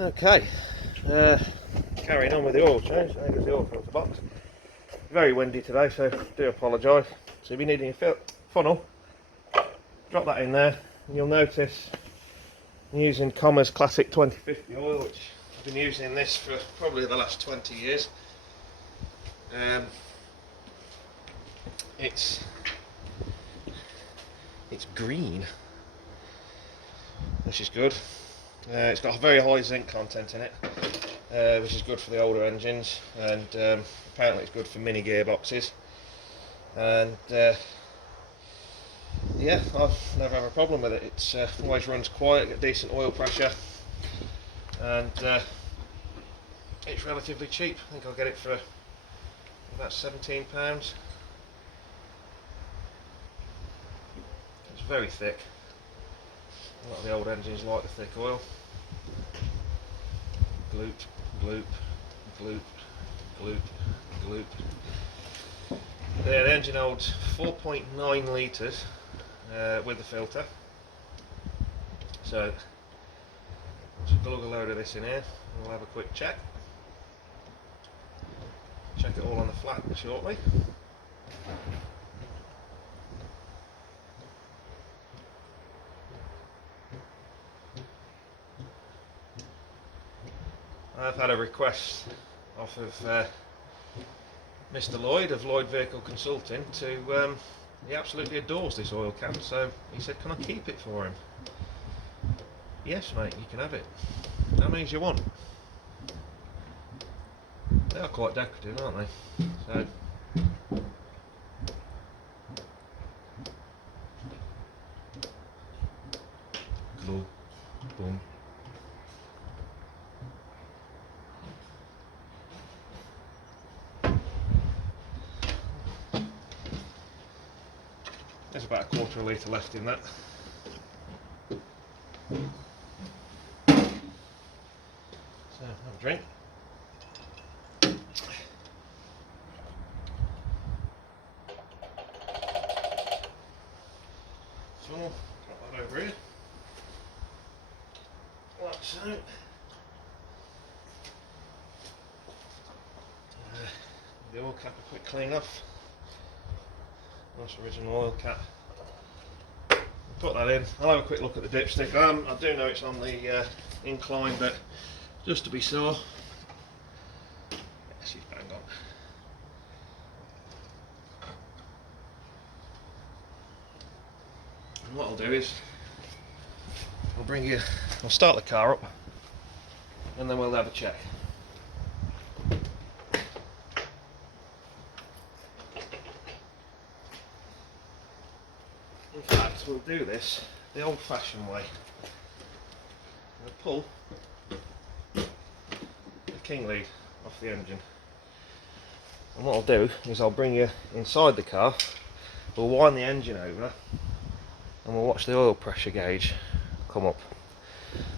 Okay, carrying on with the oil change. I think it's the oil filter box. Very windy today, so do apologise. So if you're needing a funnel, drop that in there, and you'll notice I'm using Commerce Classic 2050 oil, which I've been using this for probably the last 20 years. It's green, which is good. It's got a very high zinc content in it, which is good for the older engines, and apparently it's good for mini gearboxes. And yeah, I've never had a problem with it. It's always runs quiet, got decent oil pressure, and it's relatively cheap. I think I'll get it for about £17. It's very thick. A lot of the old engines like the thick oil. Gloop, gloop, gloop, gloop, gloop. Yeah, the engine holds 4.9 litres with the filter. So, let's plug a load of this in here and we'll have a quick check. Check it all on the flat shortly. I've had a request off of Mr. Lloyd of Lloyd Vehicle Consulting to, he absolutely adores this oil can, so he said, can I keep it for him? Yes mate, you can have it. How many do you want? They are quite decorative, aren't they? So, glue, boom. There's about a quarter of a litre left in that. So, have a drink. So, drop that over here. Like so. The oil cap a quick clean off. Nice original oil cap. Put that in. I'll have a quick look at the dipstick. I do know it's on the incline, but just to be sure. Yeah, she's bang on. And what I'll do is, I'll start the car up, and then we'll have a check. In fact, we'll do this the old-fashioned way. We'll pull the king lead off the engine, and what I'll do is I'll bring you inside the car, we'll wind the engine over, and we'll watch the oil pressure gauge come up.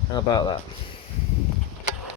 How about that?